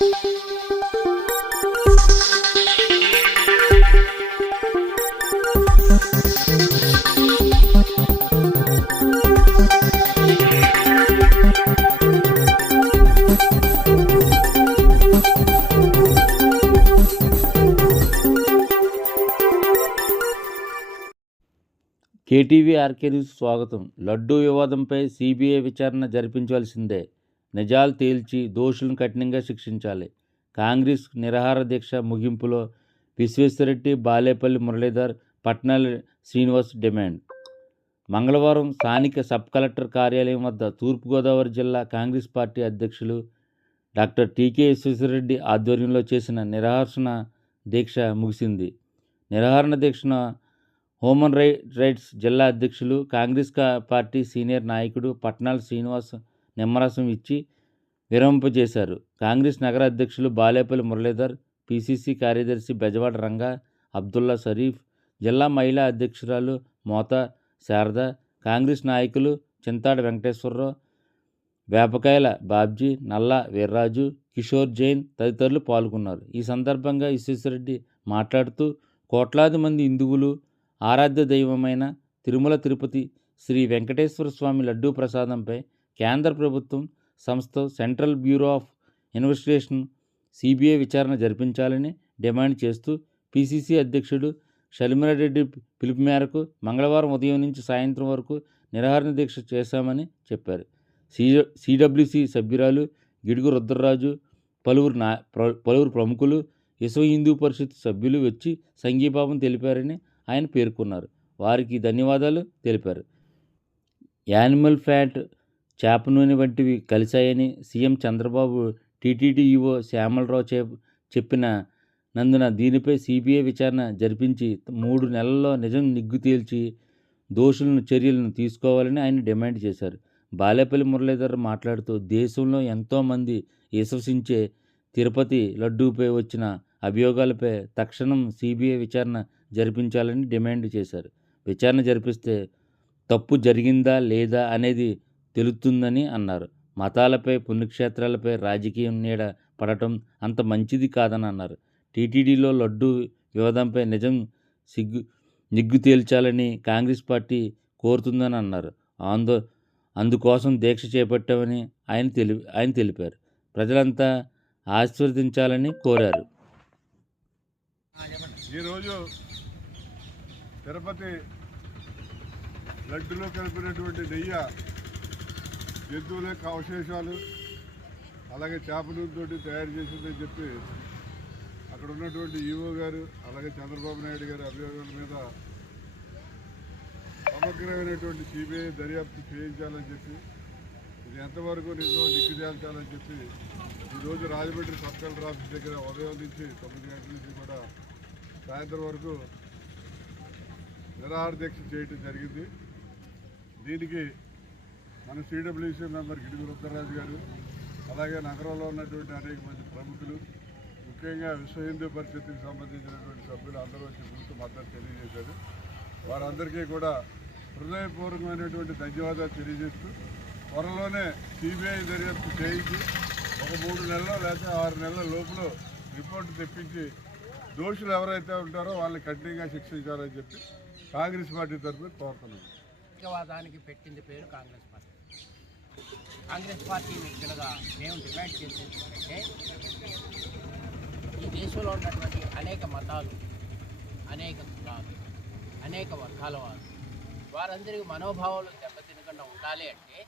KTV RK news స్వాగతం. లడ్డూ వివాదంపై CBI విచారణ జరిపించవలసిందే. నిజాలు తేల్చి దోషులను కఠినంగా శిక్షించాలి. కాంగ్రెస్ నిరాహార దీక్ష ముగింపులో విశ్వేశ్వరరెడ్డి బాలేపల్లి మురళీధర్ పట్నాల శ్రీనివాస్ డిమాండ్. మంగళవారం స్థానిక సబ్ కలెక్టర్ కార్యాలయం వద్ద తూర్పుగోదావరి జిల్లా కాంగ్రెస్ పార్టీ అధ్యక్షులు డాక్టర్ టీకే విశ్వేశ్వరరెడ్డి ఆధ్వర్యంలో చేసిన నిరాహరణ దీక్ష ముగిసింది. నిరాహరణ దీక్షను హ్యూమన్ రై రైట్స్ జిల్లా అధ్యక్షులు కాంగ్రెస్ కా పార్టీ సీనియర్ నాయకుడు పట్నాల శ్రీనివాస్ నిమ్మరసం ఇచ్చి విరమింపజేశారు కాంగ్రెస్ నగర అధ్యక్షులు బాలేపల్లి మురళీధర్ పిసిసి కార్యదర్శి బెజవాడ రంగా అబ్దుల్లా షరీఫ్ జిల్లా మహిళా అధ్యక్షురాలు మోత శారద కాంగ్రెస్ నాయకులు చింతాడ వెంకటేశ్వరరావు వేపకాయల బాబ్జీ నల్ల వీర్రాజు కిషోర్ జైన్ తదితరులు పాల్గొన్నారు. ఈ సందర్భంగా విశ్వేశ్వరరెడ్డి మాట్లాడుతూ కోట్లాది మంది హిందువులు ఆరాధ్య దైవమైన తిరుమల తిరుపతి శ్రీ వెంకటేశ్వర స్వామి లడ్డూ ప్రసాదంపై కేంద్ర ప్రభుత్వం సంస్థ central bureau of investigation CBI విచారణ జరిపించాలని డిమాండ్ చేస్తూ పిసిసి అధ్యక్షుడు షలిమిరారెడ్డి పిలుపు మేరకు మంగళవారం ఉదయం నుంచి సాయంత్రం వరకు నిరాహరణ దీక్ష చేశామని చెప్పారు. సి సిడబ్ల్యూసి సభ్యురాలు గిడుగు రుద్రరాజు పలువురు నా ప్ర- పలువురు ప్రముఖులు విశ్వ హిందూ పరిషత్ సభ్యులు వచ్చి సంఘీభావం తెలిపారని ఆయన పేర్కొన్నారు. వారికి ధన్యవాదాలు తెలిపారు. యానిమల్ ఫ్యాట్ చేప నూనె వంటివి కలిశాయని CM Chandrababu TTD EO Shyamala Rao చే చెప్పిన నందున దీనిపై సిబిఐ విచారణ జరిపించి మూడు నెలల్లో నిజం నిగ్గు తేల్చి దోషులను చర్యలను తీసుకోవాలని ఆయన డిమాండ్ చేశారు. బాలేపల్లి మురళీధర్ మాట్లాడుతూ దేశంలో ఎంతోమంది విశ్వసించే తిరుపతి లడ్డూపై వచ్చిన అభియోగాలపై తక్షణం సిబిఐ విచారణ జరిపించాలని డిమాండ్ చేశారు. విచారణ జరిపిస్తే తప్పు జరిగిందా లేదా అనేది తెలుస్తుందని అన్నారు. మతాలపై పుణ్యక్షేత్రాలపై రాజకీయం నీడ పడటం అంత మంచిది కాదని అన్నారు. టీటీడీలో లడ్డు వివాదంపై నిజం సిగ్గు నిగ్గు తేల్చాలని కాంగ్రెస్ పార్టీ కోరుతుందని అన్నారు. ఆందో అందుకోసం దీక్ష చేపట్టామని ఆయన తెలి ఆయన తెలిపారు. ప్రజలంతా ఆశీర్వదించాలని కోరారు. ఈరోజు తిరుపతి లడ్డులో కలిపినటువంటి నెయ్యి జంతువుల యొక్క అవశేషాలు అలాగే చేప నూనెతోటి తయారు చేసిందని చెప్పి అక్కడ ఉన్నటువంటి ఈవో గారు అలాగే చంద్రబాబు నాయుడు గారి అభియోగాల మీద సమగ్రమైనటువంటి సిబిఐ దర్యాప్తు చేయించాలని చెప్పి ఇది ఎంతవరకు నిజం దిక్కు చేయాలని చెప్పి ఈరోజు రాజమండ్రి సబ్ కలెక్టర్ ఆఫీస్ దగ్గర ఉదయం నుంచి తొమ్మిది గంటల నుంచి కూడా సాయంత్రం వరకు నిరాహార దీక్ష చేయటం జరిగింది. దీనికి మన సిడబ్ల్యూసీ మెంబర్ గిడుగు రుద్రరాజు గారు అలాగే నగరంలో ఉన్నటువంటి అనేక మంది ప్రముఖులు ముఖ్యంగా విశ్వ హిందూ పరిషత్కి సంబంధించినటువంటి సభ్యులు అందరూ వచ్చి ముందు మద్దతు తెలియజేశారు. వారందరికీ కూడా హృదయపూర్వకమైనటువంటి ధన్యవాదాలు తెలియజేస్తూ త్వరలోనే సిబిఐ దర్యాప్తు చేయించి ఒక మూడు నెలలు లేకపోతే ఆరు నెలల లోపల రిపోర్ట్ తెప్పించి దోషులు ఎవరైతే ఉంటారో వాళ్ళని కఠినంగా శిక్షించాలని చెప్పి కాంగ్రెస్ పార్టీ తరఫున కోరుతున్నాను ఐక్యవాదానికి పెట్టింది పేరు కాంగ్రెస్ పార్టీ. కాంగ్రెస్ పార్టీ వ్యక్తులుగా మేము డిమాండ్ చేసేది ఏంటంటే ఈ దేశంలో ఉన్నటువంటి అనేక మతాలు అనేక కులాలు అనేక వర్గాల వారు వారందరికీ మనోభావాలు దెబ్బతినకుండా ఉండాలి అంటే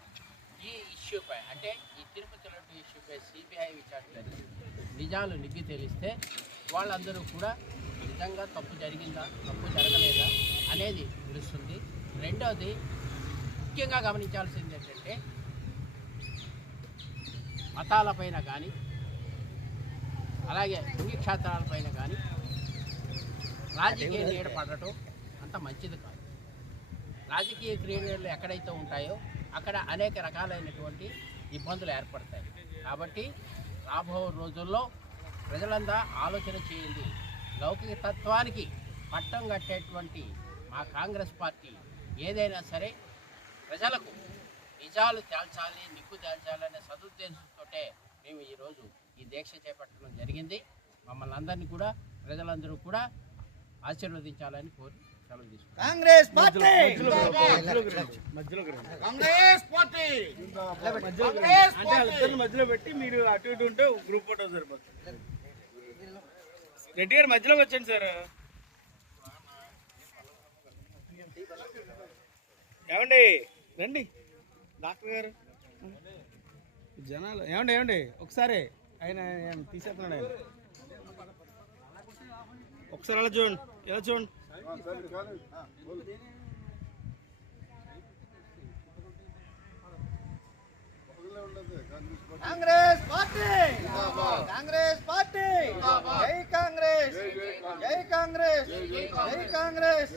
ఈ ఇష్యూపై అంటే ఈ తిరుపతి లడ్డు ఇష్యూపై సిబిఐ విచారణ జరిగి నిజాలు నిగ్గి తెలిస్తే వాళ్ళందరూ కూడా నిజంగా తప్పు జరిగిందా తప్పు జరగలేదా అనేది తెలుస్తుంది. రెండవది ముఖ్యంగా గమనించాల్సింది ఏంటంటే మతాలపైన కానీ అలాగే పుణ్యక్షేత్రాలపైన కానీ రాజకీయ నీడ పడటం అంత మంచిది కాదు. రాజకీయ క్రీడలు ఎక్కడైతే ఉంటాయో అక్కడ అనేక రకాలైనటువంటి ఇబ్బందులు ఏర్పడతాయి. కాబట్టి రాబో రోజుల్లో ప్రజలంతా ఆలోచన చేయండి. లౌకిక తత్వానికి పట్టం కట్టేటువంటి మా కాంగ్రెస్ పార్టీ ఏదైనా సరే ప్రజలకు నిజాలు తేల్చాలి నిగ్గు తేల్చాలనే ఈరోజు ఈ దీక్ష చేపట్టడం జరిగింది. మమ్మల్ని అందరినీ కూడా ప్రజలందరూ కూడా ఆశీర్వదించాలని కోరి సెలవు తీసుకుంటాం కాంగ్రెస్ పార్టీ! కాంగ్రెస్ పార్టీ! అంటే వాళ్ళిద్దరిని మధ్యలో పెట్టి మీరు అటు ఇటు ఉంటే గ్రూప్ ఫోటో సరిపోతుంది. రెడ్డి గారు మధ్యలోకి వచ్చండి సార్. ఏమండి? రండి. డాక్టర్ గారు. జనాలు. ఏమండి ఏమండి? ఒకసారి ఆయన తీసేస్తున్నాడు ఆయన. ఒకసారి అలా చూడండి. ఎలా చూడండి? Congress party Congress party! Congress party! జై కాంగ్రెస్! జై కాంగ్రెస్! జై కాంగ్రెస్!